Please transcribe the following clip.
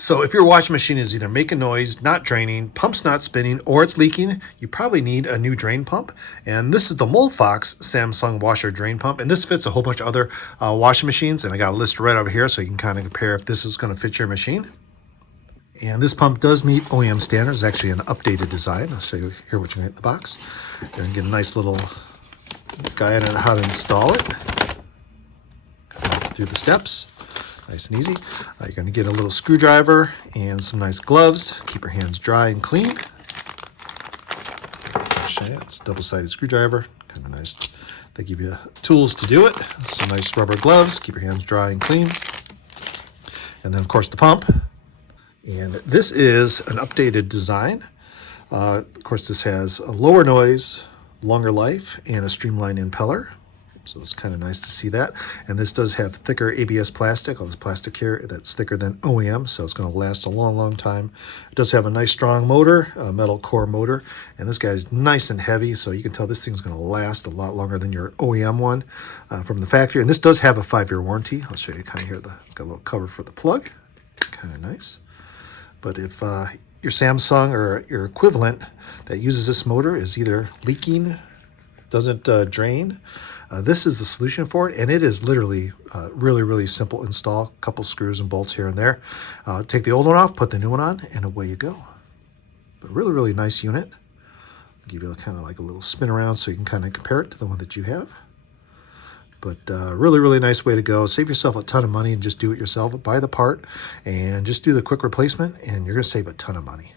So if your washing machine is either making noise, not draining, pump's not spinning, or it's leaking, you probably need a new drain pump. And this is the Molfox Samsung washer drain pump. And this fits a whole bunch of other washing machines. And I got a list right over here so you can kind of compare if this is going to fit your machine. And this pump does meet OEM standards. It's actually an updated design. I'll show you here what you get in the box. You're going to get a nice little guide on how to install it. Through the steps. Nice and easy. You're going to get a little screwdriver and some nice gloves. Keep your hands dry and clean. It's a double-sided screwdriver. Kind of nice. They give you tools to do it. Some nice rubber gloves. Keep your hands dry and clean. And then, of course, the pump. And this is an updated design. Of course, this has a lower noise, longer life, and a streamlined impeller. So it's kind of nice to see that. And this does have thicker ABS plastic, all this plastic here that's thicker than OEM, so it's going to last a long, long time. It does have a nice strong motor, a metal core motor, and this guy's nice and heavy, so you can tell this thing's going to last a lot longer than your OEM one from the factory. And this does have a 5-year warranty. I'll show you kind of here. It's got a little cover for the plug. Kind of nice. But if your Samsung or your equivalent that uses this motor is either leaking, doesn't drain, this is the solution for it, and it is literally really, really simple install. A couple screws and bolts here and there. Take the old one off, put the new one on, and away you go. But really, really nice unit. I'll give you kind of like a little spin around so you can kind of compare it to the one that you have. But really, really nice way to go. Save yourself a ton of money and just do it yourself. Buy the part and just do the quick replacement, and you're going to save a ton of money.